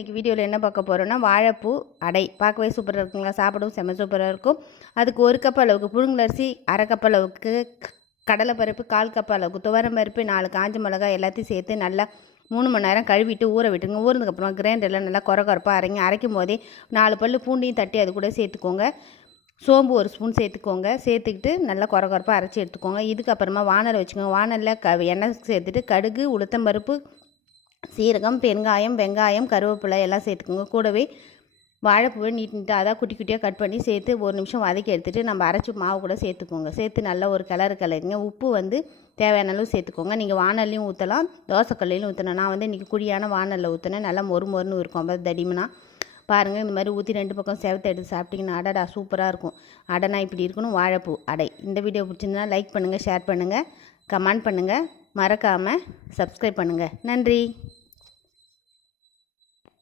இன்றைக்கி வீடியோவில் என்ன பார்க்க போகிறோன்னா வாழைப்பூ அடை பார்க்கவே சூப்பராக இருக்குங்களா, சாப்பிடவும் செம்ம சூப்பராக இருக்கும். அதுக்கு 1 கப் அளவுக்கு புழுங்கலரிசி, 1/2 கப் அளவுக்கு கடலைப்பருப்பு, 1/4 கப் அளவுக்கு துவரம் பருப்பு, 4 காஞ்ச மிளகாய் எல்லாத்தையும் சேர்த்து நல்லா 3 மணி நேரம் கழுவிட்டு ஊற விட்டுருங்க. ஊறினதுக்கப்புறம் கிரைண்டரில் நல்லா கொரப்பாக அரைக்கும் போதே 4 பல் பூண்டையும் தட்டி அது கூட சேர்த்துக்கோங்க. சோம்பு 1 ஸ்பூன் சேர்த்துக்கோங்க. சேர்த்துக்கிட்டு நல்லா கொரப்பாக அரைச்சி எடுத்துக்கோங்க. இதுக்கப்புறமா வானல் வச்சுக்கோங்க. வானலில் எண்ணெய் சேர்த்துட்டு கடுகு, உளுத்தம்பருப்பு, சீரகம், பெருங்காயம், வெங்காயம், கருவேப்பிலை எல்லாம் சேர்த்துக்கோங்க. கூடவே வாழைப்பூவை நீட்டாக அதான் குட்டி குட்டியாக கட் பண்ணி சேர்த்து 1 நிமிஷம் வதக்கி எடுத்துகிட்டு நம்ம அரைச்சி மாவு கூட சேர்த்துக்கோங்க. சேர்த்து நல்லா ஒரு கிளறுங்க. உப்பு தேவையான அளவு சேர்த்துக்கோங்க. நீங்கள் வானல்லையும் ஊற்றலாம், தோசைக்கல்லையும் ஊற்றலாம். நான் இன்றைக்கி குழியான வானலில் ஊற்றினேன். நல்லா மொறுன்னு இருக்கும். அப்போ தடிமனா பாருங்கள். இந்த மாதிரி ஊற்றி 2 பக்கம் செவத்தை எடுத்து சாப்பிட்டிங்கன்னா அடடா சூப்பராக இருக்கும். அடைனா இப்படி இருக்கணும் வாழைப்பூ அடை. இந்த வீடியோ பிடிச்சிருந்தா லைக் பண்ணுங்கள், ஷேர் பண்ணுங்கள், கமெண்ட் பண்ணுங்கள், மறக்காமல் சப்ஸ்கிரைப் பண்ணுங்கள். நன்றி.